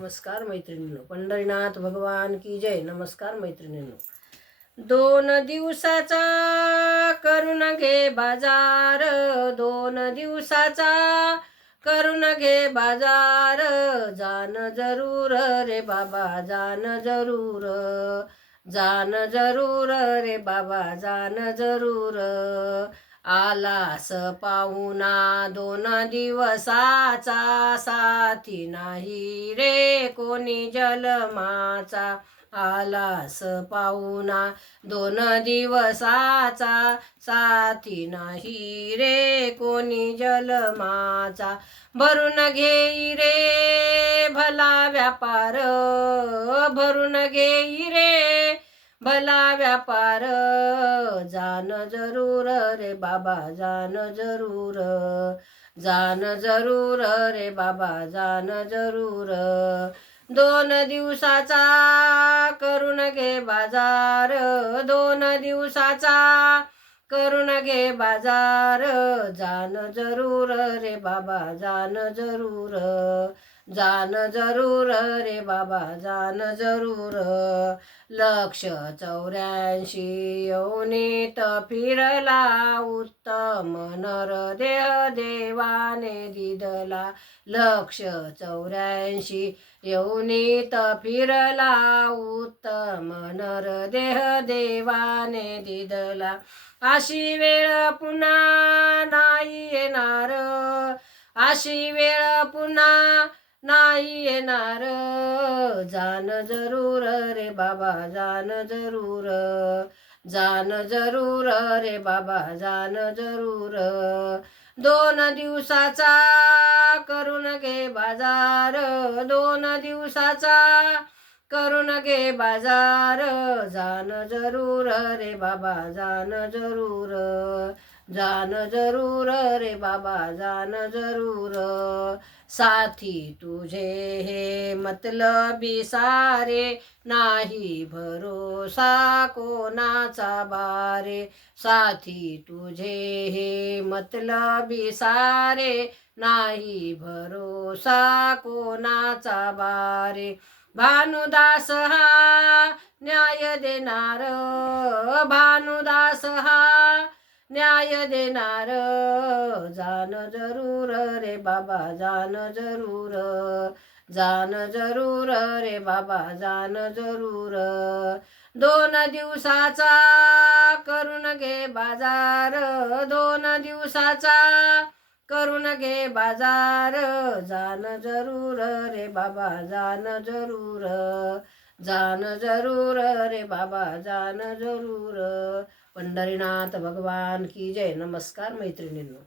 नमस्कार मैत्रिणींनो. पंढरीनाथ भगवान की जय. नमस्कार मैत्रिणींनो. दोन दिवसाचा करून घे बाजार. दोन दिवसाचा करून घे बाजार. जान जरूर रे बाबा जान जरूर. जान जरूर रे बाबा जान जरूर. आलास पाहुना दोन दिवसाचा साथी नाही रे. कोणी जलमाचा आलास पाहुना दोन दिवसाचा साथी नाही रे कोणी जलमाचा. भरून घेई रे भला व्यापार भरून घेई रे भला व्यापार जान जरूर रे बाबा जान जरूर. जान जरूर रे बाबा जान जरूर. दोन दिवसाचा करून घे बाजार दोन दिवसाचा करून घे बाजार. जान जरूर रे बाबा जान जरूर. जान जरूर रे बाबा जान जरूर. लक्ष चौऱ्याऐंशी यवनीत फिरला उत्तम नर देह देवाने दिदला. लक्ष चौऱ्याऐंशी यवनीत फिरला उत्तम नर देह देवाने दिदला. अशी वेळ पुन्हा नाही येणार अशी वेळ पुन्हा नाही येणार. जान जरूर रे बाबा जान जरूर. जान जरूर रे बाबा जान जरूर. दोन दिवसाचा करून घे बाजार. दोन दिवसाचा करून घे बाजार जान जरूर रे बाबा जान जरूर. जान जरूर रे बाबा जान जरूर. साथी तुझे हे मतलबी सारे नाही भरोसा कोणाचा बारे. साथी तुझे हे मतलबी सारे नाही भरोसा कोणाचा बारे? भानुदास हा न्याय देणार भानुदास हा न्याय देणार. जान जरूर रे बाबा जान जरूर जान जरूर रे बाबा जान जरूर. दोन दिवसाचा करून घे बाजार दोन दिवसाचा करून घे बाजार जान जरूर रे बाबा जान जरूर जान जरूर रे बाबा जान जरूर. पंढरीनाथ भगवान की जय. नमस्कार मैत्रिणींनो.